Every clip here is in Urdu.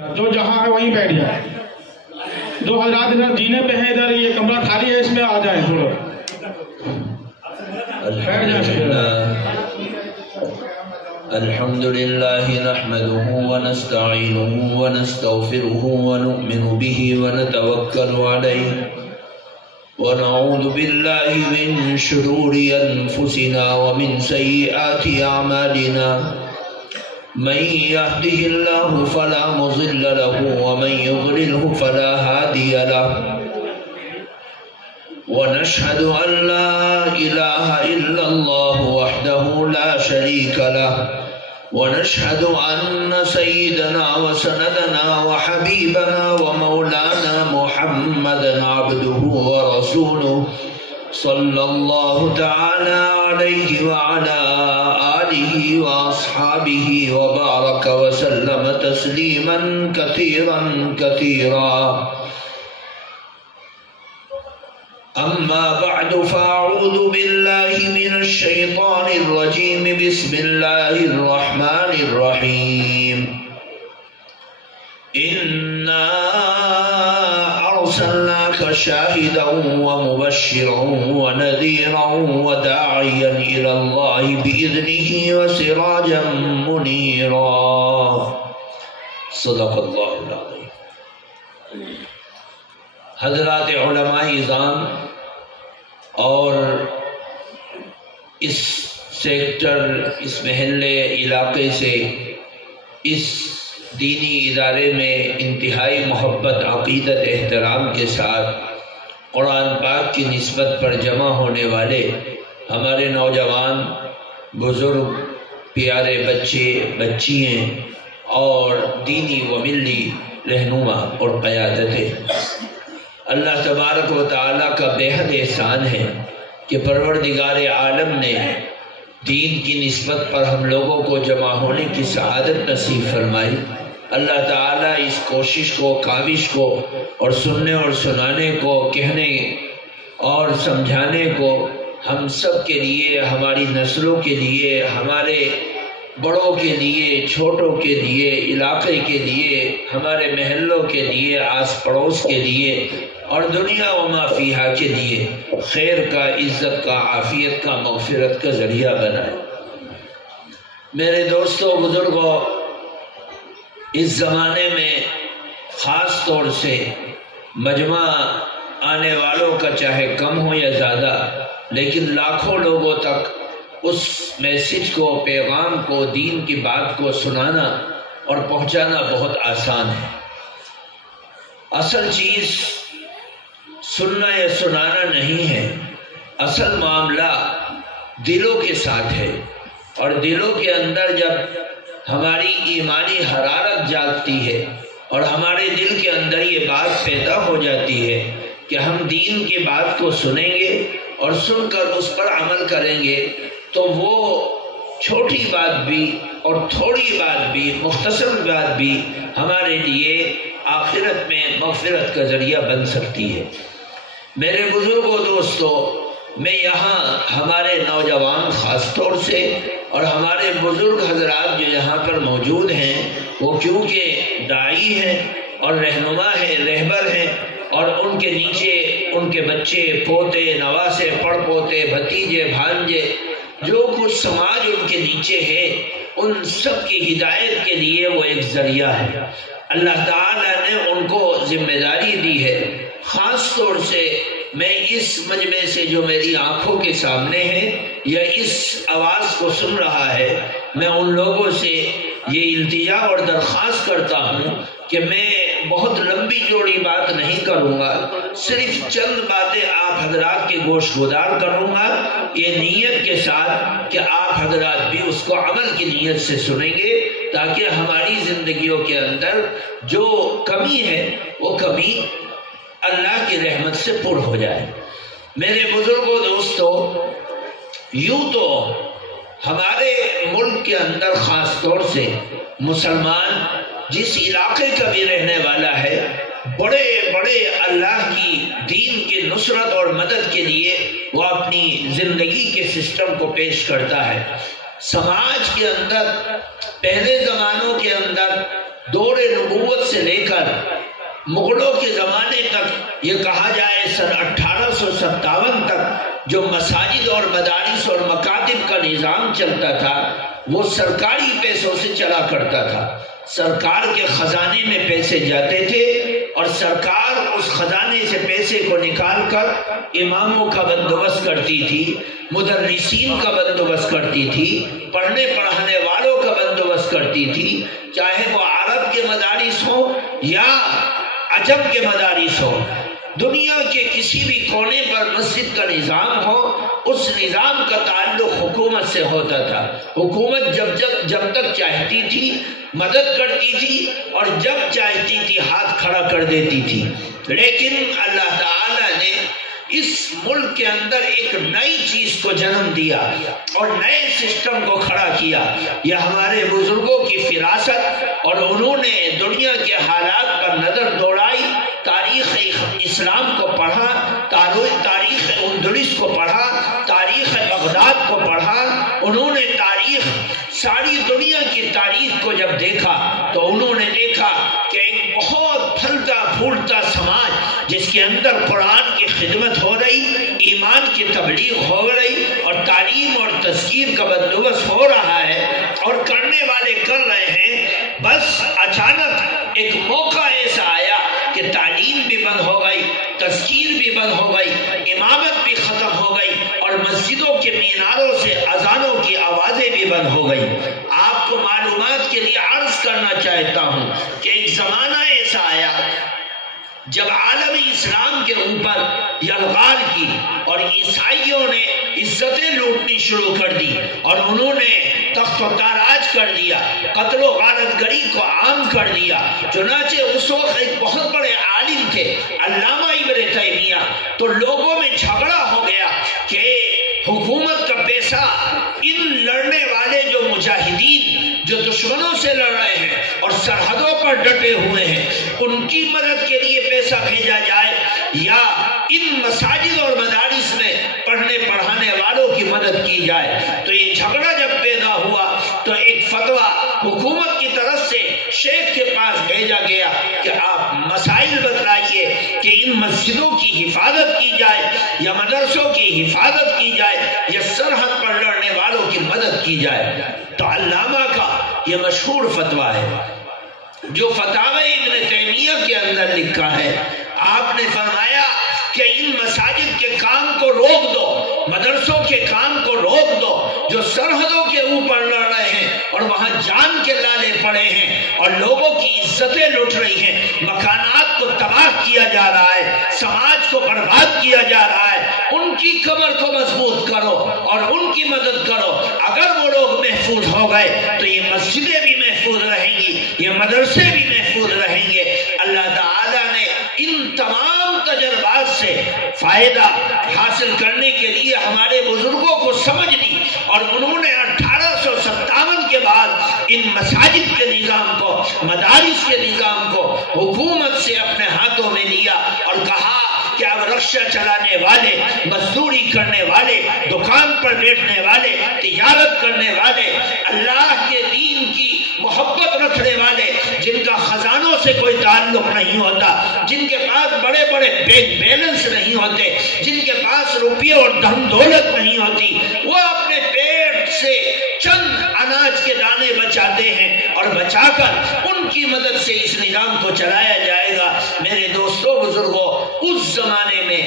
جو جہاں ہے وہیں بیٹھ جائے. جو حضرات ادھر جینے پہ ہیں ادھر یہ کمرہ خالی ہے اس میں آ جائیں تھوڑا. الحمد لله نحمده ونستعينه ونستغفره ونؤمن به ونتوكل عليه ونعوذ بالله من شرور أنفسنا ومن سيئات أعمالنا من يهده الله فلا مضل له ومن يضلله فلا هادي له ونشهد أن لا إله إلا الله وحده لا شريك له ونشهد أن سيدنا وسندنا وحبيبنا ومولانا محمدا عبده ورسوله صلى الله تعالى عليه وعلى آله وأصحابه وبارك وسلم تسليما كثيرا كثيرا. أما بعد فأعوذ بالله من الشيطان الرجيم. بسم الله الرحمن الرحيم. إنا أرسلناك شاهدا ومبشرا ونذيرا وداعيا إلى الله بإذنه وسراجا منيرا. صدق الله العظيم. حضرات علماء اعظام اور اس سیکٹر، اس محلے علاقے سے اس دینی ادارے میں انتہائی محبت، عقیدت، احترام کے ساتھ قرآن پاک کی نسبت پر جمع ہونے والے ہمارے نوجوان، بزرگ، پیارے بچے، بچیاں اور دینی و ملی رہنما اور قیادتیں، اللہ تبارک و تعالیٰ کا بے حد احسان ہے کہ پروردگار عالم نے دین کی نسبت پر ہم لوگوں کو جمع ہونے کی سعادت نصیب فرمائی. اللہ تعالیٰ اس کوشش کو، کاوش کو اور سننے اور سنانے کو، کہنے اور سمجھانے کو ہم سب کے لیے، ہماری نسلوں کے لیے، ہمارے بڑوں کے لیے، چھوٹوں کے لیے، علاقے کے لیے، ہمارے محلوں کے لیے، آس پڑوس کے لیے اور دنیا و ما فیہا کے لیے خیر کا، عزت کا، عافیت کا، مغفرت کا ذریعہ بنائے. میرے دوستوں، بزرگوں، اس زمانے میں خاص طور سے مجمع آنے والوں کا چاہے کم ہو یا زیادہ، لیکن لاکھوں لوگوں تک اس میسج کو، پیغام کو، دین کی بات کو سنانا اور پہنچانا بہت آسان ہے. اصل چیز سننا یا سنانا نہیں ہے، اصل معاملہ دلوں کے ساتھ ہے. اور دلوں کے اندر جب ہماری ایمانی حرارت جاگتی ہے اور ہمارے دل کے اندر یہ بات پیدا ہو جاتی ہے کہ ہم دین کی بات کو سنیں گے اور سن کر اس پر عمل کریں گے، تو وہ چھوٹی بات بھی اور تھوڑی بات بھی، مختصر بات بھی ہمارے لیے آخرت میں مغفرت کا ذریعہ بن سکتی ہے. میرے بزرگوں، دوستوں، میں یہاں ہمارے نوجوان خاص طور سے اور ہمارے بزرگ حضرات جو یہاں پر موجود ہیں، وہ کیونکہ داعی ہیں اور رہنما ہیں، رہبر ہیں، اور ان کے نیچے ان کے بچے، پوتے، نواسے، پڑ پوتے، بھتیجے، بھانجے، جو کچھ سماج ان کے نیچے ہے، ان سب کی ہدایت کے لیے وہ ایک ذریعہ ہے. اللہ تعالیٰ نے ان کو ذمہ داری دی ہے. خاص طور سے میں اس مجمع سے جو میری آنکھوں کے سامنے ہے یا اس آواز کو سن رہا ہے، میں ان لوگوں سے یہ التجا اور درخواست کرتا ہوں کہ میں بہت لمبی چوڑی بات نہیں کروں گا، صرف چند باتیں آپ حضرات کے گوش گزار کروں گا، یہ نیت کے ساتھ کہ آپ حضرات بھی اس کو عمل کی نیت سے سنیں گے، تاکہ ہماری زندگیوں کے اندر جو کمی ہے وہ کمی اللہ کی رحمت سے پر ہو جائے. میرے بزرگوں، دوستوں، یوں تو ہمارے ملک کے اندر خاص طور سے مسلمان جس علاقے کا بھی رہنے والا ہے، بڑے بڑے اللہ کی دین کی نصرت اور مدد کے لیے وہ اپنی زندگی کے سسٹم کو پیش کرتا ہے. سماج کے اندر پہلے زمانوں کے اندر دور نبوت سے لے کر مغلوں کے زمانے تک، یہ کہا جائے سن 1857 تک جو مساجد اور مدارس اور مکاتب کا نظام چلتا تھا وہ سرکاری پیسوں سے چلا کرتا تھا۔ سرکار کے خزانے میں پیسے جاتے تھے اور سرکار اس خزانے سے پیسے کو نکال کر اماموں کا بندوبست کرتی تھی، مدرسین کا بندوبست کرتی تھی، پڑھنے پڑھانے والوں کا بندوبست کرتی تھی، چاہے وہ عرب کے مدارس ہوں یا عجم کے مدارس ہوں۔ دنیا کے کسی بھی کونے پر مسجد کا نظام ہو، اس نظام کا تعلق حکومت سے ہوتا تھا۔ حکومت جب تک چاہتی تھی مدد کرتی تھی اور جب چاہتی تھی ہاتھ کھڑا کر دیتی تھی۔ لیکن اللہ تعالی نے اس ملک کے اندر ایک نئی چیز کو جنم دیا اور نئے سسٹم کو کھڑا کیا۔ یہ ہمارے بزرگوں کی فراست، اور انہوں نے دنیا کے حالات پر نظر دوڑائی، تاریخ اسلام کو پڑھا، تاریخ اندلس کو پڑھا، تاریخ بغداد کو پڑھا۔ انہوں نے ساری دنیا کی تاریخ کو جب دیکھا تو انہوں نے دیکھا کہ ایک بہت پھلتا پھولتا سماج جس کے اندر قرآن کی خدمت ہو رہی، ایمان کی تبلیغ ہو رہی اور تعلیم اور تذکیر کا بندوبست ہو رہا ہے اور کرنے والے کر رہے ہیں، بس اچانک ایک موقع ایسا آیا کہ تعلیم بھی بند ہو گئی، تذکیر بھی بند ہو گئی، امامت بھی ختم ہو گئی اور مسجدوں کے میناروں سے اذانوں کی آوازیں بھی بند ہو گئی۔ آپ کو معلومات کے لیے عرض کرنا چاہتا ہوں کہ ایک زمانہ ایسا آیا جب عالم اسلام کے اوپر یلغار کی اور عیسائیوں نے عزتیں لوٹنی شروع کر دی اور انہوں نے تخت و تاراج کر دیا، قتل و غارت گری کو عام کر دیا۔ چنانچہ اس وقت ایک بہت بڑے عالم تھے علامہ ابن تیمیہ، تو لوگوں میں جھگڑا ہو گیا کہ حکومت کا پیسہ ان لڑنے والے جو مجاہدین جو دشمنوں سے لڑ رہے ہیں اور سرحدوں پر ڈٹے ہوئے ہیں ان کی مدد کے لیے پیسہ بھیجا جائے یا ان مساجد اور مدارس میں پڑھنے پڑھانے والوں کی مدد کی جائے۔ تو یہ جھگڑا جب پیدا ہوا تو ایک فتویٰ حکومت کی طرف سے شیخ کے پاس بھیجا گیا کہ آپ مسائل بتلائیے کہ ان مسجدوں کی حفاظت کی جائے یا مدرسوں کی حفاظت کی جائے یا سرحد پر لڑنے والوں کی مدد کی جائے۔ تو علامہ کا یہ مشہور فتویٰ ہے جو فتاوی ابن تیمیہ کے اندر لکھا ہے۔ آپ نے فرمایا کہ ان مساجد کے کام کو روک دو، مدرسوں کے کام کو روک دو، جو سرحدوں کے اوپر لڑ رہے ہیں اور وہاں جان کے لالے پڑے ہیں اور لوگوں کی عزتیں لٹ رہی ہیں، مکانات کو تباہ کیا جا رہا ہے، سماج کو برباد کیا جا رہا ہے، ان کی کمر کو مضبوط کرو اور ان کی مدد کرو۔ اگر وہ لوگ محفوظ ہو گئے تو یہ مسجدیں بھی محفوظ رہیں گی، یہ مدرسے بھی محفوظ رہیں گے۔ اللہ تعالیٰ نے ان تمام تجربات سے فائدہ حاصل کرنے کے لیے ہمارے بزرگوں کو سمجھ دی اور انہوں نے 1857 کے بعد ان مساجد کے نظام کو، مدارس کے نظام کو حکومت سے اپنے ہاتھوں میں لیا اور کہا کہ اب رکشہ چلانے والے، مزدوری کرنے والے، دکان پر بیٹھنے والے، تجارت کرنے والے، اللہ کے دین کی محبت رکھنے والے، جن کا خزانوں سے کوئی تعلق نہیں ہوتا، جن کے پاس بڑے بڑے بینک بیلنس نہیں ہوتے، جن کے پاس روپیے اور دھن دولت نہیں ہوتی، وہ اپنے پیٹ سے چند اناج کے دانے بچاتے ہیں اور بچا کر ان کی مدد سے اس نظام کو چلایا جائے گا۔ میرے دوستوں بزرگوں، اس زمانے میں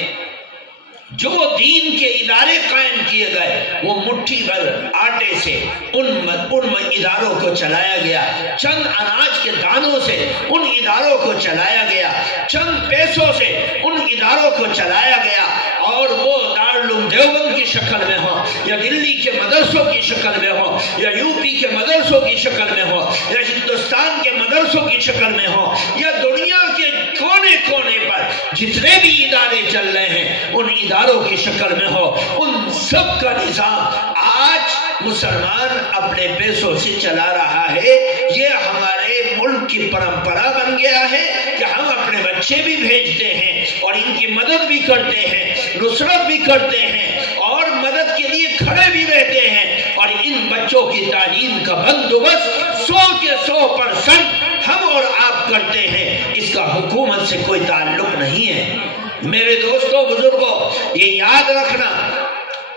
جو دین کے ادارے قائم کیے گئے وہ مٹھی بھر آٹے سے ان اداروں کو چلایا گیا، چند اناج کے دانوں سے ان اداروں کو چلایا گیا، چند پیسوں سے ان اداروں کو چلایا گیا، اور وہ دارالعلوم دیوبند کی شکل میں ہو یا دلی کے مدرسوں کی شکل میں ہو یا یو پی کے مدرسوں کی شکل میں ہو یا ہندوستان کے مدرسوں کی شکل میں ہو یا دنیا کے کونے کونے پر جتنے بھی ادارے چل رہے ہیں ان اداروں کی شکل میں ہو، ان سب کا نظام آج مسلمان اپنے پیسوں سے چلا رہا ہے۔ یہ ہمارے ملک کی پرمپرا بن گیا ہے کہ ہم اپنے بچے بھی بھیجتے ہیں اور ان کی مدد بھی کرتے ہیں، نصرت بھی کرتے ہیں اور مدد کے لیے کھڑے بھی رہتے ہیں، اور ان بچوں کی تعلیم کا بندوبست 100% ہم اور آپ کرتے ہیں اس کا حکومت سے کوئی تعلق نہیں ہے۔ میرے دوستوں بزرگوں، یہ یاد رکھنا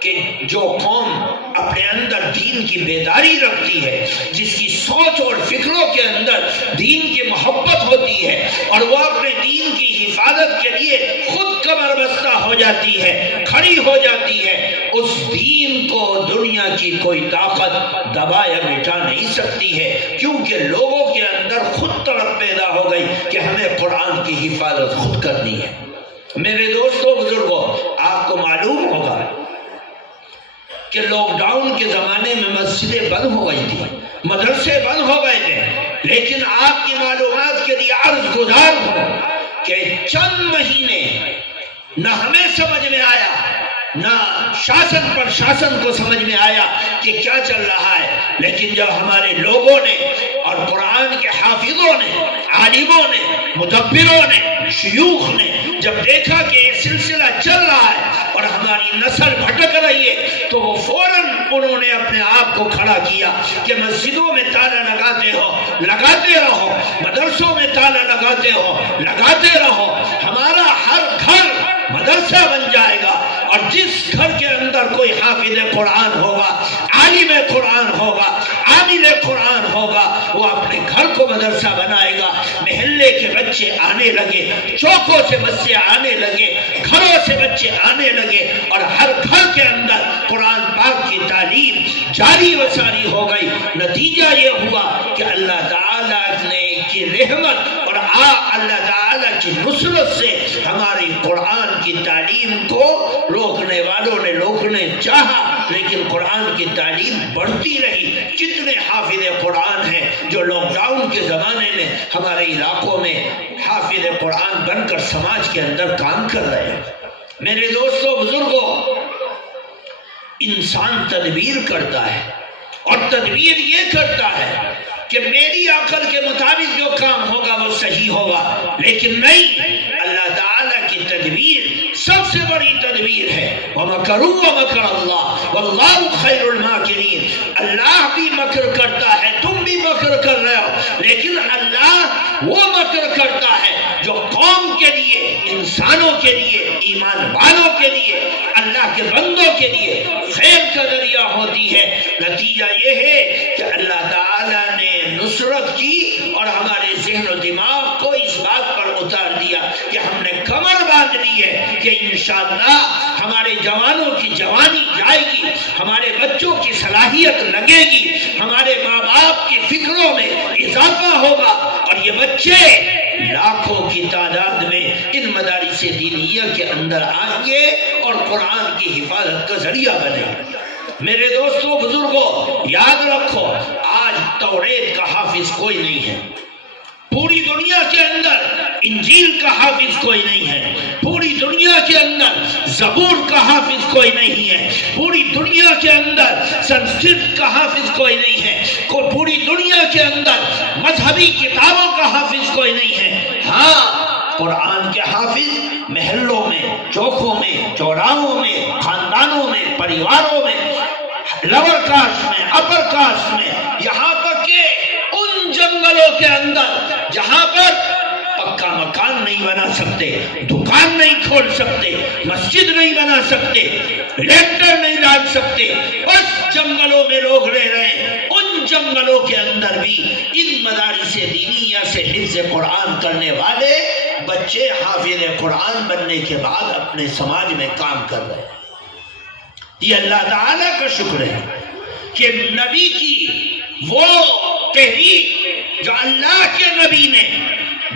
کہ جو قوم اپنے اندر دین کی بیداری رکھتی ہے، جس کی سوچ اور فکروں کے اندر دین کی محبت ہوتی ہے اور وہ اپنے دین کی حفاظت کے لیے خود کمر بستہ ہو جاتی ہے، کھڑی ہو جاتی ہے، اس دین کو دنیا کی کوئی طاقت دبا یا مٹا نہیں سکتی ہے، کیونکہ لوگوں کے اندر خود طلب پیدا ہو گئی کہ ہمیں قرآن کی حفاظت خود کرنی ہے۔ میرے دوستوں بزرگوں، آپ کو معلوم ہوگا کہ لاک ڈاؤن کے زمانے میں مسجدیں بند ہو گئی تھی، مدرسے بند ہو گئے تھے، لیکن آپ کی معلومات کے لیے عرض گزار ہوں کہ چند مہینے نہ ہمیں سمجھ میں آیا، نہ شاسن پر شاسن کو سمجھ میں آیا کہ کیا چل رہا ہے، لیکن جب ہمارے لوگوں نے اور قرآن کے حافظوں نے، عالموں نے، مدبروں نے، شیوخ نے جب دیکھا کہ یہ سلسلہ چل رہا ہے اور ہماری نسل بھٹک رہی ہے، تو وہ فوراً انہوں نے اپنے آپ کو کھڑا کیا کہ مسجدوں میں تالا لگاتے ہو، لگاتے رہو، مدرسوں میں تالا لگاتے ہو، لگاتے رہو، ہمارا ہر گھر مدرسہ بن جائے گا، اور جس گھر کے اندر کوئی حافظ قرآن ہوگا، عالم قرآن ہوگا، عامل قرآن ہوگا، وہ اپنے گھر کو مدرسہ بنائے گا، محلے کے بچے آنے لگے، چوکوں سے بچے آنے لگے، گھروں سے بچے آنے لگے، اور ہر گھر کے اندر قرآن پاک کی تعلیم جاری و ساری ہو گئی۔ نتیجہ یہ ہوا کہ اللہ تعالیٰ نے کی رحمت اور اللہ تعالیٰ کی نصرت سے ہماری قرآن کی تعلیم کو روکنے والوں نے روکنے چاہا، لیکن قرآن کی تعلیم بڑھتی رہی۔ کتنے حافظ قرآن ہیں جو لاک ڈاؤن کے زمانے میں ہمارے علاقوں میں حافظ قرآن بن کر سماج کے اندر کام کر رہے ہیں۔ میرے دوستوں بزرگوں، انسان تدبیر کرتا ہے، اور تدبیر یہ کرتا ہے کہ میری عقل کے مطابق جو کام ہوگا وہ صحیح ہوگا، لیکن نہیں، اللہ تعالیٰ کی تدبیر سب سے بڑی تدبیر ہے۔ وَمَكَرُوا وَمَكَرَ اللَّهُ وَاللَّهُ خَيْرُ الْمَاكِرِينَ۔ اللہ بھی مکر کرتا ہے، تم بھی مکر کر رہے ہو، لیکن اللہ وہ مکر کرتا ہے جو قوم کے لیے، انسانوں کے لیے، ایمان والوں کے لیے، اللہ کے بندوں کے لیے خیر کا ذریعہ ہوتی ہے۔ نتیجہ یہ ہے کہ اللہ تعالیٰ نے نصرت کی اور ہمارے ذہن و دماغ کو اس بات پر اتار دیا کہ ہم نے کمر باندھ لی ہے کہ انشاءاللہ ہمارے جوانوں کی جوانی جائے گی، ہمارے بچوں کی صلاحیت لگے گی، ہمارے ماں باپ کی فکروں میں اضافہ ہوگا، اور یہ بچے لاکھوں کی تعداد میں ان مدارس دینیہ کے اندر آئیں گے اور قرآن کی حفاظت کا ذریعہ بنے گا۔ میرے دوستوں بزرگوں، یاد رکھو، آج توریت کا حافظ کوئی نہیں ہے، پوری دنیا کے اندر انجیل کا حافظ کوئی نہیں ہے، پوری دنیا کے اندر زبور کا حافظ کوئی نہیں ہے، پوری دنیا کے اندر سنسکرت کا حافظ کوئی نہیں ہے، پوری دنیا کے اندر مذہبی کتابوں کا حافظ کوئی نہیں ہے۔ ہاں، قرآن کے حافظ محلوں میں، چوکوں میں، چوراہوں میں، خاندانوں میں، پریواروں میں، لور کاسٹ میں، اپر کاسٹ میں، یہاں تک کہ ان جنگلوں کے اندر جہاں پر پکا مکان نہیں بنا سکتے، دکان نہیں کھول سکتے، مسجد نہیں بنا سکتے، لیٹر نہیں ڈال سکتے، اس جنگلوں میں لوگ رہ رہے ہیں، ان جنگلوں کے اندر بھی ان مدارس دینیہ سے حفظ قرآن کرنے والے بچے حافظ قرآن بننے کے بعد اپنے سماج میں کام کر رہے ہیں۔ یہ اللہ تعالیٰ کا شکر ہے کہ نبی کی وہ تحریک جو اللہ کے نبی نے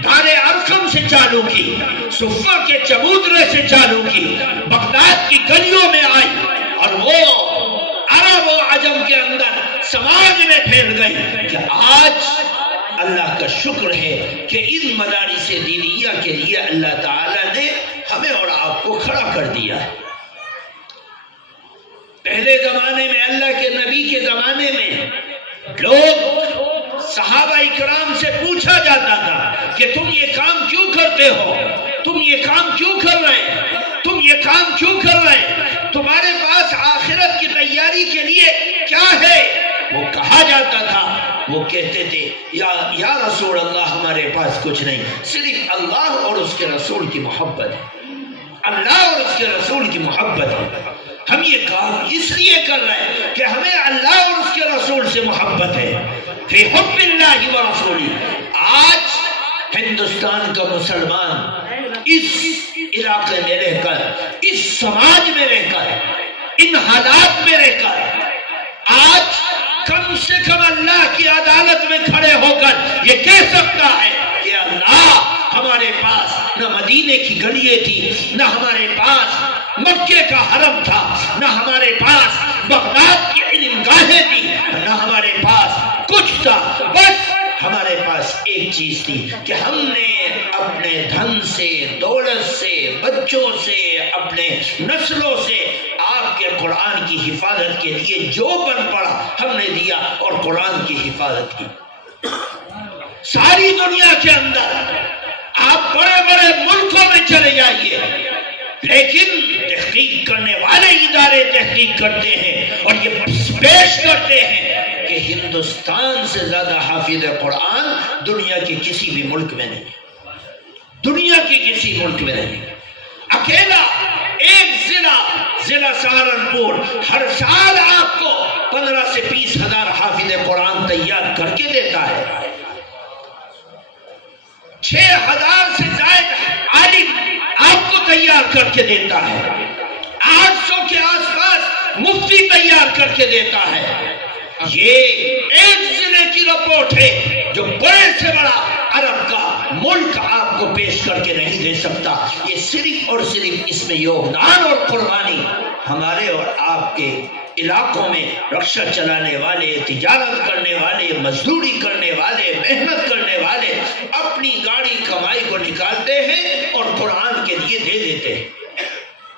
دار ارقم سے چالو کی، صفہ کے چبوترے سے چالو کی، بغداد کی گلیوں میں آئی، اور وہ عرب و عجم کے اندر سماج میں پھیل گئی، کہ آج اللہ کا شکر ہے کہ ان مدارس دینیہ کے لیے اللہ تعالیٰ نے ہمیں اور آپ کو کھڑا کر دیا ہے۔ پہلے زمانے میں، اللہ کے نبی کے زمانے میں، لوگ صحابہ اکرام سے پوچھا جاتا تھا کہ تم یہ کام کیوں کرتے ہو، تم یہ کام کیوں کر رہے ہیں، تم یہ کام کیوں کر رہے ہیں، تمہارے پاس آخرت کی تیاری کے لیے کیا ہے؟ وہ کہا جاتا تھا، وہ کہتے تھے یا رسول اللہ ہمارے پاس کچھ نہیں، صرف اللہ اور اس کے رسول کی محبت ہے، اللہ اور اس کے رسول کی محبت ہے۔ ہم یہ کام اس لیے کر رہے ہیں کہ ہمیں اللہ اور اس کے رسول سے محبت ہے، فی حب اللہ و رسولی۔ آج ہندوستان کا مسلمان اس علاقے میں رہ کر، اس سماج میں رہ کر، ان حالات میں رہ کر، آج کم سے کم اللہ کی عدالت میں کھڑے ہو کر یہ کہہ سکتا ہے کہ اللہ، ہمارے پاس نہ مدینے کی گلیاں تھی، نہ ہمارے پاس مکے کا حرم تھا، نہ ہمارے پاس بغداد کی علم گاہیں تھی، نہ ہمارے پاس کچھ تھا، بس ہمارے پاس ایک چیز تھی کہ ہم نے اپنے دھن سے، دولت سے، بچوں سے، اپنے نسلوں سے آپ کے قرآن کی حفاظت کے لیے جو بن پڑا ہم نے دیا اور قرآن کی حفاظت کی۔ ساری دنیا کے اندر آپ بڑے بڑے ملکوں میں چلے جائیے، لیکن تحقیق کرنے والے ادارے تحقیق کرتے ہیں اور یہ پیش کرتے ہیں کہ ہندوستان سے زیادہ حافظ قرآن دنیا کے کسی بھی ملک میں نہیں، دنیا کے کسی ملک میں نہیں۔ اکیلا ایک ضلع سہارنپور ہر سال آپ کو 15 سے 20 ہزار حافظ قرآن تیار کر کے دیتا ہے، 6000 سے زائد عالم آپ کو تیار کر کے دیتا ہے، 800 کے آس پاس مفتی تیار کر کے دیتا ہے۔ یہ ایک ضلع کی رپورٹ ہے جو بڑے سے بڑا عرب کا ملک آپ کو پیش کر کے نہیں دے سکتا۔ یہ صرف اور صرف اس میں یوگدان اور قربانی ہمارے اور آپ کے علاقوں میں رکشہ چلانے والے، تجارت کرنے والے، مزدوری کرنے والے، محنت کرنے والے اپنی گاڑی کمائی کو نکالتے ہیں اور قرآن کے لیے دے دیتے ہیں۔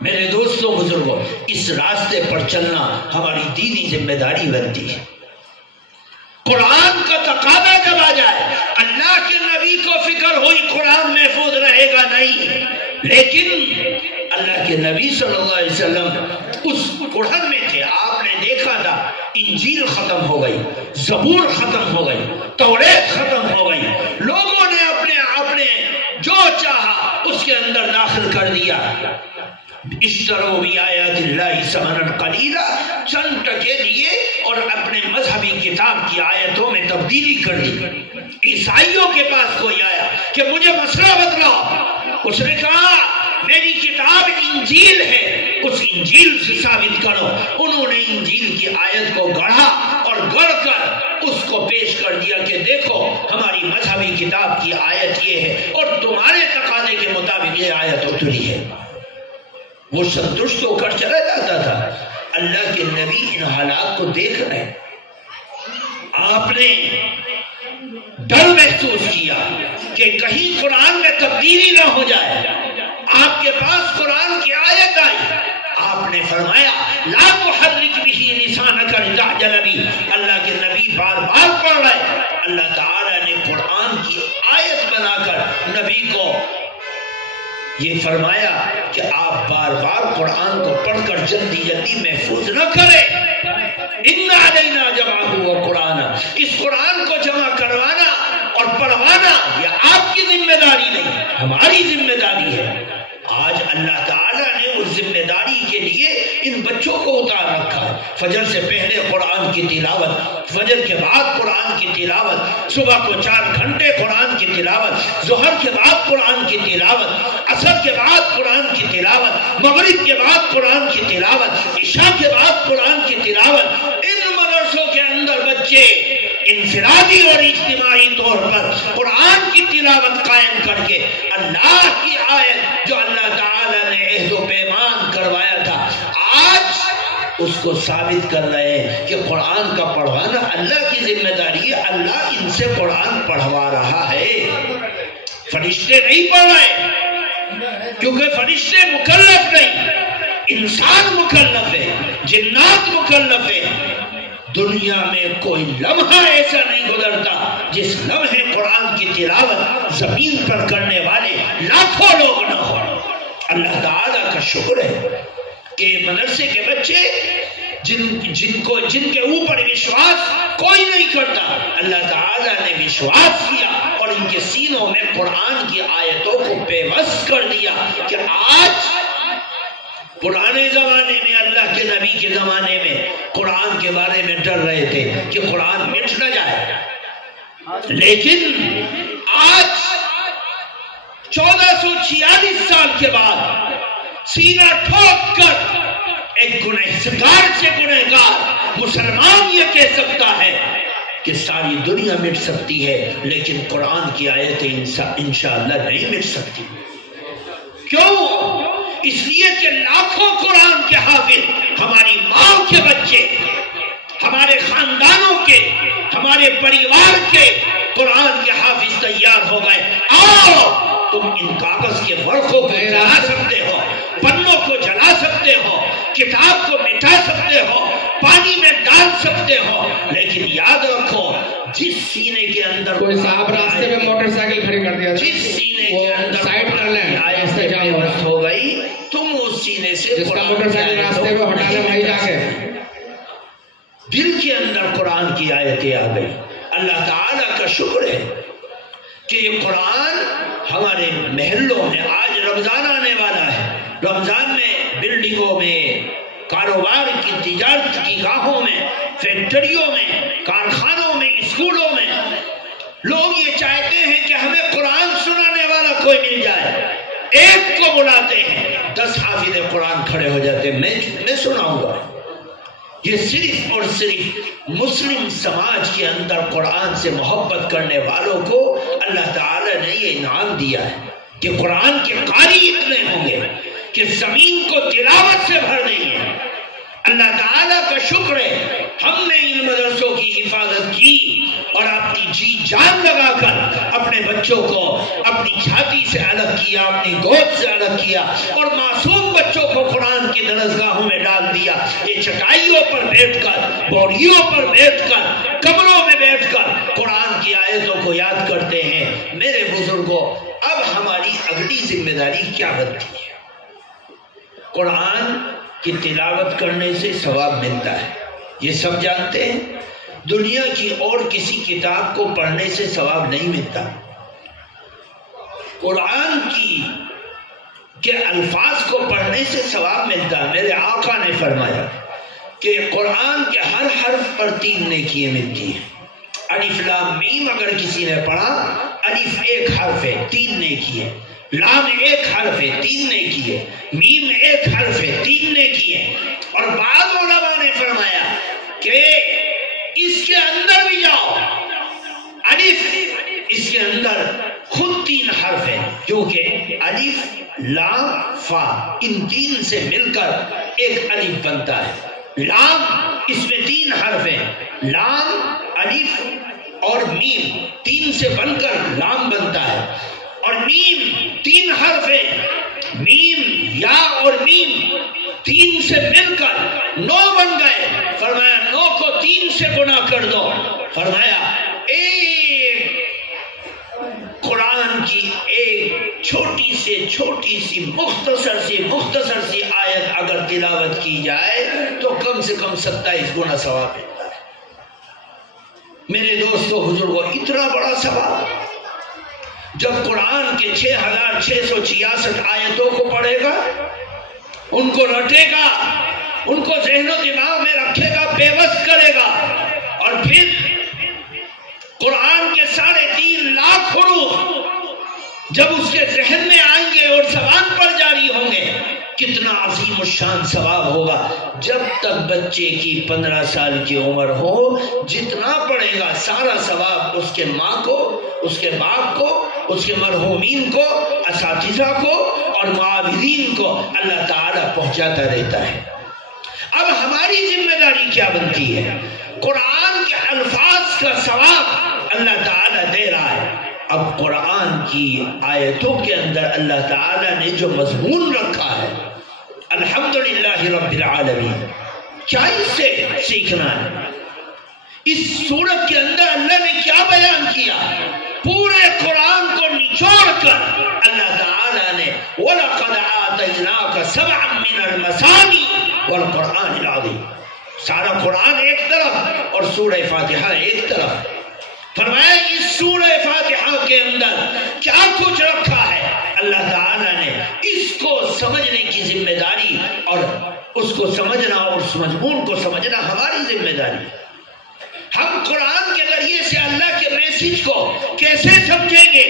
میرے دوستوں، بزرگوں، اس راستے پر چلنا ہماری دینی ذمہ داری بنتی ہے۔ قرآن کا تقاضا جب آ جائے، اللہ کے نبی کو فکر ہوئی قرآن محفوظ رہے گا نہیں، لیکن اللہ کے نبی صلی اللہ علیہ وسلم اس قرآن میں تھے، آپ نے دیکھا تھا انجیل ختم ہو گئی، زبور ختم ہو گئی، توریت ختم ہو گئی، لوگوں نے اپنے جو چاہا اس کے اندر داخل کر دیا۔ اشتروا بآیات اللہ ثمنا قلیلا، چند ٹکے لیے اور اپنے مذہبی کتاب کی آیتوں میں تبدیلی کر دی۔ عیسائیوں کے پاس کوئی آیا کہ مجھے مسئلہ بتلاؤ، اس نے کہا میری کتاب انجیل ہے، اس انجیل سے ثابت کرو۔ انہوں نے انجیل کی آیت کو گڑھا اور گڑھ کر اس کو پیش کر دیا کہ دیکھو ہماری مذہبی کتاب کی آیت یہ ہے اور تمہارے تقاضے کے مطابق یہ آیت اتری ہے۔ وہ سنتشٹ ہو کر چلا جاتا تھا۔ اللہ کے نبی ان حالات کو دیکھ رہے، آپ نے ڈر محسوس کیا کہ کہیں قرآن میں تبدیلی نہ ہو جائے۔ آپ کے پاس قرآن کی آیت آئی، آپ نے فرمایا لا تحرک به لسانک لتعجل به۔ اللہ کے نبی بار بار پڑھ رہے، اللہ تعالی نے قرآن کی آیت بنا کر نبی کو یہ فرمایا کہ آپ بار بار قرآن کو پڑھ کر جلدی جلدی محفوظ نہ کریں۔ ان علینا جمعہ و قرآن، اس قرآن کو جمع کروانا اور پڑھوانا یہ آپ کی ذمہ داری نہیں، ہماری ذمہ داری ہے۔ آج اللہ تعالیٰ نے اس ذمہ داری کے لیے ان بچوں کو اتار رکھا ہے۔ فجر سے پہلے قرآن کی تلاوت، فجر کے بعد قرآن کی تلاوت، صبح کو 4 گھنٹے قرآن کی تلاوت، ظہر کے بعد قرآن کی تلاوت، عصر کے بعد قرآن کی تلاوت، مغرب کے بعد قرآن کی تلاوت، عشاء کے بعد قرآن کی تلاوت۔ ان مدرسوں کے اندر بچے انفرادی اور اجتماعی طور پر قرآن کی تلاوت قائم کر کے اللہ کی آیت جو اللہ تعالیٰ نے عہد و پیمان کروایا تھا، آج اس کو ثابت کر رہے ہیں کہ قرآن کا پڑھوانا اللہ کی ذمہ داری ہے۔ اللہ ان سے قرآن پڑھوا رہا ہے، فرشتے نہیں پڑھ رہے، کیونکہ فرشتے مکلف نہیں، انسان مکلف ہے، جنات مکلف ہے۔ دنیا میں کوئی لمحہ ایسا نہیں گزرتا جس لمحے قرآن کی تلاوت زمین پر کرنے والے لاکھوں لوگ نہ ہو۔ اللہ تعالیٰ کا شکر ہے کہ مدرسے کے بچے جن کے اوپر وشواس کوئی نہیں کرتا، اللہ تعالیٰ نے وشواس کیا اور ان کے سینوں میں قرآن کی آیتوں کو بے بس کر دیا کہ آج پرانے زمانے میں اللہ کے نبی کے زمانے میں قرآن کے بارے میں ڈر رہے تھے کہ قرآن مٹ نہ جائے، لیکن آج 1446 سال کے بعد سینہ ٹھوک کر ایک گنہگار سے گنہگار مسلمان یہ کہہ سکتا ہے کہ ساری دنیا مٹ سکتی ہے لیکن قرآن کی آیتیں انشاءاللہ نہیں مٹ سکتی۔ کیوں؟ اس لیے کہ لاکھوں قرآن کے حافظ ہماری ماں کے بچے، ہمارے خاندانوں کے، ہمارے پریوار کے قرآن کے حافظ تیار ہو گئے۔ آؤ تم ان کاغذ کے ورقوں کو جلا سکتے ہو، پنوں کو جلا سکتے ہو، کتاب کو مٹا سکتے ہو، پانی میں ڈال سکتے ہو، لیکن یاد رکھو جس سینے کے اندر کوئی صاحب راستے میں موٹر سائیکل کھڑی کر دیا، جس سینے کے اندر سائیڈ کر لیں آیت سے وقت ہو گئی، تم اس سینے سے جس کا موٹر سائیکل راستے میں ہٹا لیں بھائی جا کے، دل کے اندر قرآن کی آیتیں آ گئی۔ اللہ تعالیٰ کا شکر ہے کہ یہ قرآن ہمارے محلوں میں، آج رمضان آنے والا ہے، رمضان میں بلڈنگوں میں، کاروبار کی تجارت کی گاہوں میں، فیکٹریوں میں، کارخانوں میں، اسکولوں میں لوگ یہ چاہتے ہیں کہ ہمیں قرآن سنانے والا کوئی مل جائے۔ ایک کو بلاتے ہیں 10 حافظ قرآن کھڑے ہو جاتے ہیں، میں سناؤں گا۔ یہ صرف اور صرف مسلم سماج کے اندر قرآن سے محبت کرنے والوں کو اللہ تعالیٰ نے یہ انعام دیا ہے کہ قرآن کے قاری اتنے ہوں گے کہ زمین کو تلاوت سے بھر دیں گے۔ اللہ تعالیٰ کا شکر ہے ہم نے ان مدرسوں کی حفاظت کی اور اپنی جی جان لگا کر اپنے بچوں کو اپنی چھاتی سے الگ کیا، اپنی گود سے الگ کیا اور معصوم بچوں کو قرآن کی درسگاہوں میں ڈال دیا۔ یہ چٹائیوں پر بیٹھ کر، بوریوں پر بیٹھ کر، کمروں میں بیٹھ کر قرآن کی آیتوں کو یاد کرتے ہیں۔ میرے بزرگوں، اب ہماری اگلی ذمہ داری کیا بنتی ہے؟ قرآن کی تلاوت کرنے سے ثواب ملتا ہے، یہ سب جانتے ہیں۔ دنیا کی اور کسی کتاب کو پڑھنے سے ثواب نہیں ملتا۔ قرآن کے الفاظ کو پڑھنے سے ثواب ملتا ہے۔ میرے آقا نے فرمایا کہ قرآن کے ہر حرف پر 3 نیکیاں ملتی ہیں۔ الف لام میم اگر کسی نے پڑھا، الف ایک حرف ہے 3 نیکی ہے، لام ایک حرف ہے 3 نیکی ہے، میم ایک حرف ہے 3 نیکی ہے۔ اور بعض علماء نے فرمایا کہ اس کے اندر بھی جاؤ، الف اس کے اندر خود 3 حرف ہے، کیونکہ الف لام فا ان 3 سے مل کر ایک الف بنتا ہے۔ لام اس میں 3 حرف ہیں، لام الف اور میم 3 سے بن کر لام بنتا ہے، اور میم 3 حرف ہے، میم یا اور میم 3 سے مل کر 9 بن گئے۔ فرمایا 9 کو 3 سے گنا کر دو۔ فرمایا ایک قرآن کی ایک چھوٹی سی مختصر سی آیت اگر تلاوت کی جائے تو کم سے کم 27 گنا ثواب ملتا ہے۔ میرے دوستو بزرگوں، اتنا بڑا ثواب جب قرآن کے 6666 آیتوں کو پڑھے گا، ان کو رٹے گا، ان کو ذہن و دماغ میں رکھے گا، بے بس کرے گا، اور پھر قرآن کے 3.5 لاکھ حروف جب اس کے ذہن میں آئیں گے اور زبان پر جاری ہوں گے، کتنا عظیم الشان ثواب ہوگا۔ جب تک بچے کی 15 سال کی عمر ہو، جتنا پڑھے گا سارا ثواب اس کے ماں کو، اس کے باپ کو، اس کے مرحومین کو، اساتذہ کو اور معاونین کو اللہ تعالیٰ پہنچاتا رہتا ہے۔ اب ہماری ذمہ داری کیا بنتی ہے؟ قرآن کے الفاظ کا ثواب اللہ تعالیٰ دے رہا ہے۔ اب قرآن کی آیتوں کے اندر اللہ تعالیٰ نے جو مضمون رکھا ہے، الحمدللہ رب العالمین، کیا اس سے سیکھنا ہے؟ اس سورت کے اندر اللہ نے کیا بیان کیا؟ پورے قرآن کو نچوڑ کر اللہ تعالیٰ نے وَلَقَدْ آتَيْنَاكَ سَبْعًا مِنَ الْمَثَانِي وَالْقُرْآنِ الْعَظِيمِ، قرآن ایک طرف اور سورہ فاتحہ ایک طرف. فرمایا اس سورہ فاتحہ کے اندر کیا کچھ رکھا ہے. اللہ تعالیٰ نے اس کو سمجھنے کی ذمہ داری اور اس کو سمجھنا اور اس مضمون کو سمجھنا ہماری ذمہ داری. ہم قرآن کے ذریعے سے اللہ کے میسج کو کیسے سمجھیں گے؟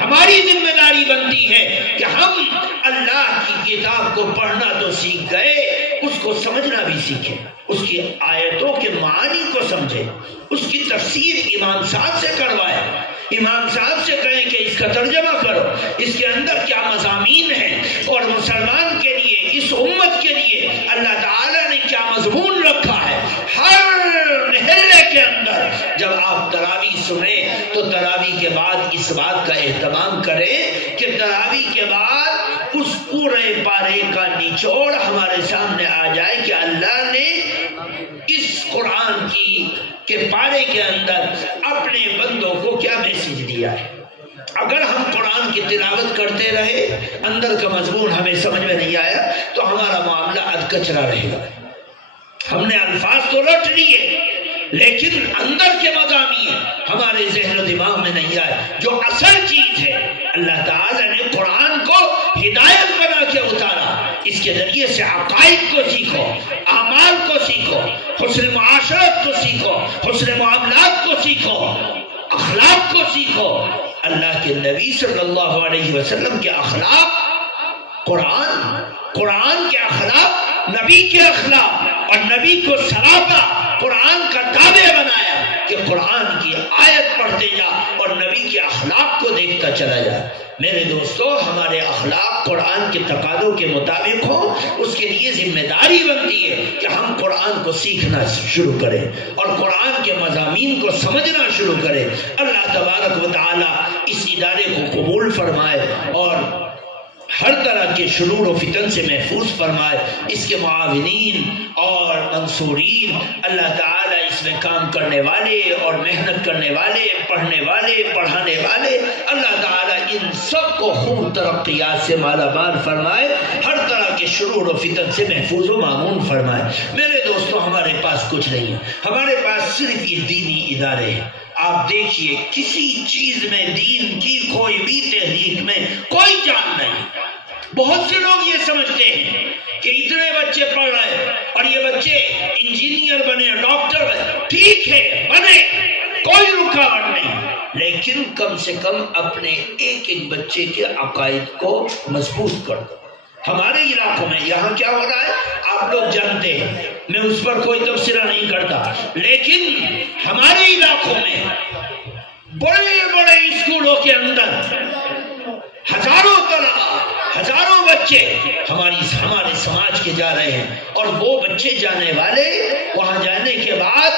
ہماری ذمہ داری بنتی ہے کہ ہم اللہ کی کتاب کو پڑھنا تو سیکھ گئے، اس کو سمجھنا بھی سیکھیں، اس کی آیتوں کے معانی کو سمجھیں، اس کی تفسیر امام صاحب سے کروائے، امام صاحب سے کہیں کہ اس کا ترجمہ کرو، اس کے اندر کیا مضامین ہیں اور مسلمان کے لیے، اس امت کے لیے اللہ تعالیٰ نے کیا مضمون رکھا ہے. ہر محلے کے اندر جب آپ تراویح سنیں تو تراویح کے بعد اس بات کا اہتمام کریں کہ تراویح کے بعد اس پورے پارے کا نچوڑ ہمارے سامنے آ جائے کہ اللہ نے اس قرآن کے پارے کے اندر اپنے بندوں کو کیا میسج دیا ہے. اگر ہم قرآن کی تلاوت کرتے رہے، اندر کا مضمون ہمیں سمجھ میں نہیں آیا تو ہمارا معاملہ ادکچرا رہے گا. ہم نے الفاظ تو رٹ لیے لیکن اندر کے مضامین ہمارے ذہن و دماغ میں نہیں آئے. جو اصل چیز ہے، اللہ تعالیٰ نے قرآن کو ہدایت بنا کے اتارا، اس کے ذریعے سے عقائد کو سیکھو، اعمال کو سیکھو، حسن معاشرت کو سیکھو، حسن معاملات کو سیکھو، اخلاق کو سیکھو. اللہ کے نبی صلی اللہ علیہ وسلم کے اخلاق قرآن کے اخلاق، نبی کے اخلاق، اور نبی کو سراپا قرآن کا تابع بنایا کہ قرآن کی آیت پڑھتے جا اور نبی کے اخلاق کو دیکھتا چلا جا. میرے دوستو، ہمارے اخلاق قرآن کے تقاضوں کے مطابق ہو، اس کے لیے ذمہ داری بنتی ہے کہ ہم قرآن کو سیکھنا شروع کریں اور قرآن کے مضامین کو سمجھنا شروع کریں. اللہ تبارک و تعالی اس ادارے کو قبول فرمائے اور ہر طرح کے شرور و فتن سے محفوظ فرمائے. اس کے معاونین اور منصورین، اللہ تعالیٰ اس میں کام کرنے والے اور محنت کرنے والے، پڑھنے والے، پڑھانے والے، اللہ تعالیٰ ان سب کو خوب ترقیات سے مالا مال فرمائے، ہر طرح کے شرور و فتن سے محفوظ و معمون فرمائے. میرے دوستو، ہمارے پاس کچھ نہیں ہے، ہمارے پاس صرف یہ دینی ادارے ہیں. آپ دیکھیے کسی چیز میں دین کی کوئی بھی تحریک میں کوئی جان نہیں. بہت سے لوگ یہ سمجھتے ہیں کہ اتنے بچے پڑھ رہے اور یہ بچے انجینئر بنے، ڈاکٹر بنے، ٹھیک ہے بنے، کوئی رکاوٹ نہیں، لیکن کم سے کم اپنے ایک ایک بچے کے عقائد کو مضبوط کر دو. ہمارے علاقوں میں یہاں کیا ہو رہا ہے آپ لوگ جانتے ہیں، میں اس پر کوئی تبصرہ نہیں کرتا، لیکن ہمارے علاقوں میں بڑے بڑے اسکولوں کے اندر ہزاروں طلباء، ہزاروں بچے ہمارے سماج کے جا رہے ہیں، اور وہ بچے جانے والے وہاں جانے کے بعد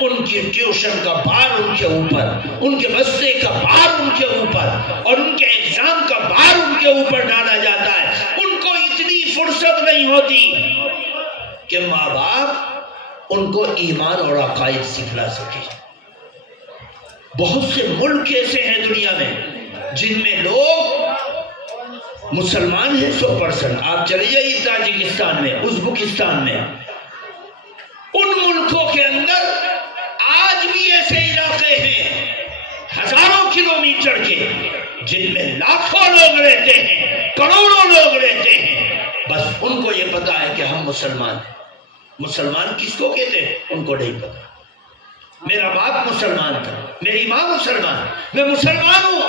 ان کی ٹیوشن کا بھار ان کے اوپر، ان کے بستے کا بھار ان کے اوپر، اور ان کے ایگزام کا بھار ان کے اوپر ڈالا جاتا ہے. ان کو اتنی فرصت نہیں ہوتی کہ ماں باپ ان کو ایمان اور عقائد سکھلا سکے. بہت سے ملک ایسے ہیں دنیا میں جن میں لوگ مسلمان ہیں 100%. آپ چلے جائیے تاجکستان میں، ازبکستان میں، ان ملکوں کے اندر آج بھی ایسے علاقے ہیں ہزاروں کلومیٹر کے جن میں لاکھوں لوگ رہتے ہیں، کروڑوں لوگ رہتے ہیں، بس ان کو یہ پتا ہے کہ ہم مسلمان ہیں. مسلمان کس کو کہتے ہیں ان کو نہیں پتا. میرا باپ مسلمان تھا، میری ماں مسلمان، میں مسلمان ہوں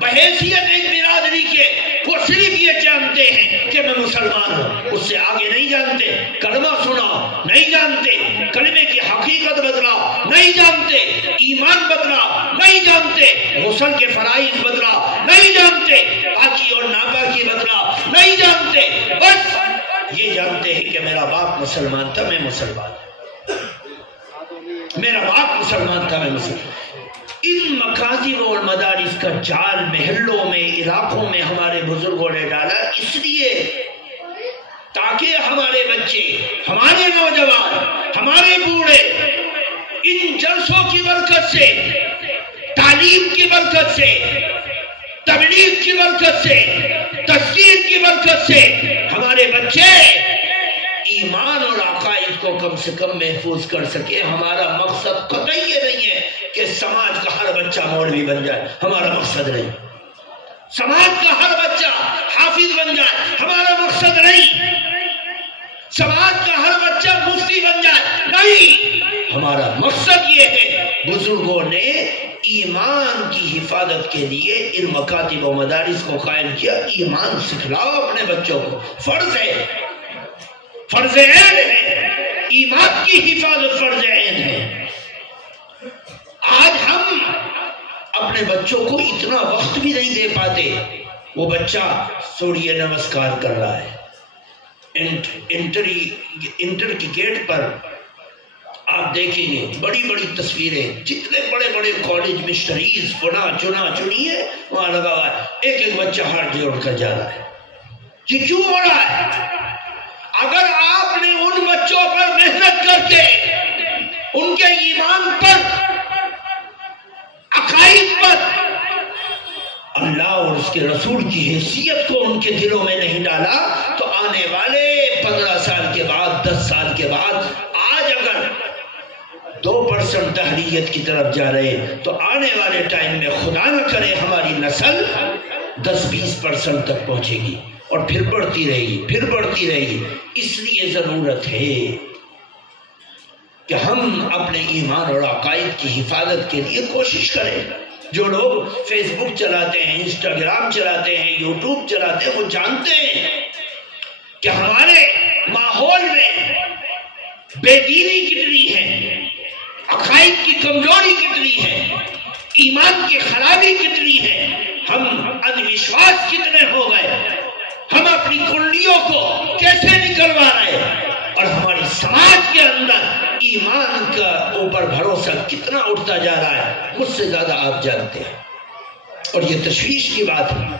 بحیثیت ایک برادری کے. وہ صرف یہ جانتے ہیں کہ میں مسلمان ہوں، اس سے آگے نہیں جانتے. کلمہ سنا نہیں جانتے، کلمے کی حقیقت بدلا نہیں جانتے، ایمان بدلا نہیں جانتے، غسل کے فرائض بدلا نہیں جانتے، پاکی اور ناپاکی بدلا نہیں جانتے. بس یہ جانتے ہیں کہ میرا باپ مسلمان تھا، میں مسلمان ہوں، میرا باپ مسلمان تھا، میں مسلمان. ان مکاتب اور مدارس کا جال محلوں میں، علاقوں میں ہمارے بزرگوں نے ڈالا، اس لیے تاکہ ہمارے بچے، ہمارے نوجوان، ہمارے بوڑھے ان جلسوں کی برکت سے، تعلیم کی برکت سے، تبلیغ کی برکت سے، تذکیر کی برکت سے ہمارے بچے ایمان اور عقائد کو کم سے کم محفوظ کر سکے. ہمارا مقصد قطعی یہ نہیں ہے کہ سماج کا ہر بچہ مولوی بن جائے، ہمارا مقصد نہیں. سماج کا ہر بچہ حافظ بن جائے، ہمارا مقصد نہیں. سماج کا ہر بچہ مفتی بن جائے، نہیں. ہمارا مقصد یہ ہے، بزرگوں نے ایمان کی حفاظت کے لیے ان مکاتب و مدارس کو قائم کیا. ایمان سکھلاؤ اپنے بچوں کو، فرض ہے، فرض عین ہے. ایمان کی حفاظت فرض عین ہے. آج ہم اپنے بچوں کو اتنا وقت بھی نہیں دے پاتے. وہ بچہ سوریہ نمسکار کر رہا ہے، انٹر کی گیٹ پر آپ دیکھیں گے بڑی بڑی تصویریں، جتنے بڑے بڑے کالج میں شریز چنی ہے وہاں لگا ہوا ہے. ایک ایک بچہ ہاتھ جوڑ کر جا رہا ہے. یہ کیوں ہو رہا ہے؟ اگر آپ نے ان بچوں پر محنت کر کے ان کے ایمان پر، عقائد پر، اللہ اور اس کے رسول کی حیثیت کو ان کے دلوں میں نہیں ڈالا تو آنے والے 15 سال کے بعد، 10 سال کے بعد، آج اگر 2% تحریت کی طرف جا رہے تو آنے والے ٹائم میں خدا نہ کرے ہماری نسل 10-20% تک پہنچے گی اور پھر بڑھتی رہے گی، پھر بڑھتی رہے گی. اس لیے ضرورت ہے کہ ہم اپنے ایمان اور عقائد کی حفاظت کے لیے کوشش کریں. جو لوگ فیس بک چلاتے ہیں، انسٹاگرام چلاتے ہیں، یوٹیوب چلاتے ہیں، وہ جانتے ہیں کہ ہمارے ماحول میں بے دینی کتنی ہے، عقائد کی کمزوری کتنی ہے، ایمان کی خرابی کتنی ہے. ہم اندھوشواس کتنے ہو گئے، ہم اپنی کنڈیوں کو کیسے نکلوا رہے ہیں، اور ہماری سماج کے اندر ایمان کا اوپر بھروسہ کتنا اٹھتا جا رہا ہے، مجھ سے زیادہ آپ جانتے ہیں. اور یہ تشویش کی بات ہے.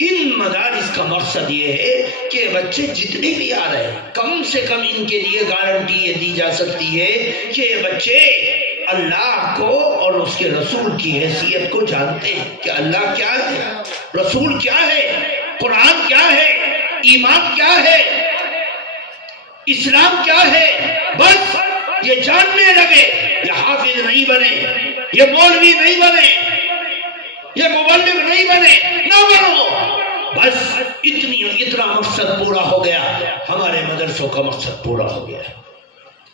ان مدارس کا مقصد یہ ہے کہ بچے جتنے بھی آ رہے ہیں کم سے کم ان کے لیے گارنٹی یہ دی جا سکتی ہے کہ بچے اللہ کو اور اس کے رسول کی حیثیت کو جانتے ہیں کہ اللہ کیا ہے، رسول کیا ہے، قرآن کیا ہے، ایمان کیا ہے، اسلام کیا ہے. بس یہ جاننے لگے. یہ حافظ نہیں بنے، یہ مولوی نہیں بنے، یہ مبلغ نہیں بنے، نہ بنو. بس اتنا مقصد پورا ہو گیا. ہمارے مدرسوں کا مقصد پورا ہو گیا.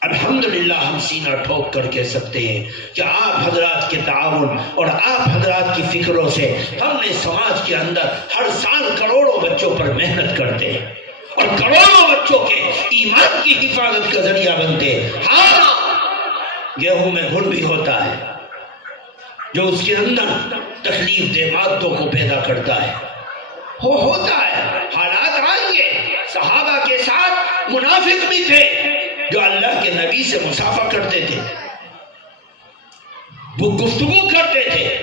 الحمدللہ ہم سینہ ٹھوک کر کہہ سکتے ہیں کہ آپ حضرات کے تعاون اور آپ حضرات کی فکروں سے ہم نے سماج کے اندر ہر سال کروڑوں بچوں پر محنت کرتے ہیں اور کروڑوں بچوں کے ایمان کی حفاظت کا ذریعہ بنتے ہیں. ہاں، گیہوں میں گھن بھی ہوتا ہے جو اس کے اندر تکلیف دہ مادوں کو پیدا کرتا ہے. ہوتا ہے، حالات آئیں گے. صحابہ کے ساتھ منافق بھی تھے جو اللہ کے نبی سے مصافحہ کرتے تھے، وہ گفتگو کرتے تھے،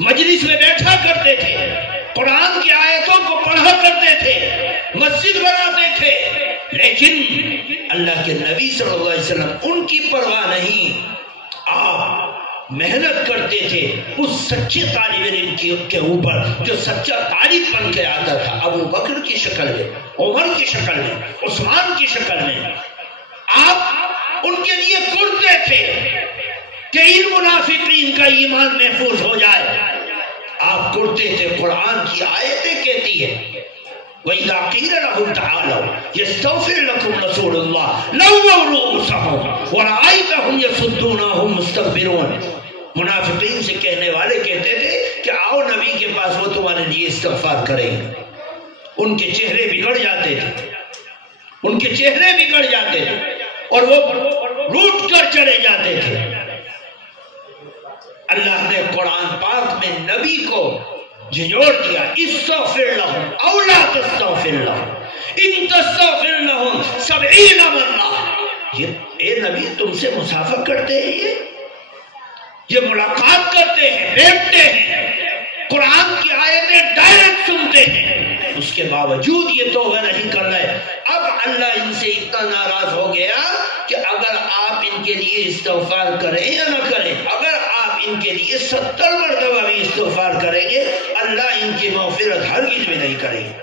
مجلس میں بیٹھا کرتے تھے، قرآن کی آیتوں کو پڑھا کرتے تھے، مسجد بناتے تھے، لیکن اللہ کے نبی صلی اللہ علیہ وسلم ان کی پرواہ نہیں. آپ محنت کرتے تھے اس سچے طالب علم کے اوپر جو سچا طالب بن کے آتا تھا، ابو بکر کی شکل میں، عمر کی شکل میں، عثمان کی شکل میں. آپ ان کے لیے کرتے تھے کہ ان منافقین کا ایمان محفوظ ہو جائے. آپ کرتے تھے. قرآن کی آیتیں کہتی ہے وَإِذَا قِيلَ لَهُمْ تَعَالَوْا يَسْتَغْفِرْ لَكُمْ رَسُولُ اللَّهِ لَوَّوْا رُءُوسَهُمْ وَرَأَيْتَهُمْ يَصُدُّونَ وَهُمْ مُسْتَكْبِرُونَ. منافقین سے کہنے والے کہتے تھے کہ آؤ نبی کے پاس، وہ تمہارے لیے استغفار کریں گے. ان کے چہرے بگڑ جاتے تھے، ان کے چہرے بگڑ جاتے تھے اور وہ روٹ کر چلے جاتے تھے. اللہ نے قرآن پاک میں نبی کو جھنجھوڑ دیا. استغفر لهم او لا تستغفر لهم ان تستغفر لهم 70 مرة. یہ اے نبی تم سے مصافحہ کرتے ہیں، یہ ملاقات کرتے ہیں، بیٹھتے ہیں، قرآن کی آیتیں ڈائریکٹ سنتے ہیں، اس کے باوجود یہ توبہ نہیں کر رہے. اب اللہ ان سے اتنا ناراض ہو گیا کہ اگر آپ ان کے لیے استغفار کریں یا نہ کریں، اگر آپ ان کے لیے 70 مرتبہ بھی استغفار کریں گے، اللہ ان کی مغفرت ہرگز بھی نہیں کرے گا.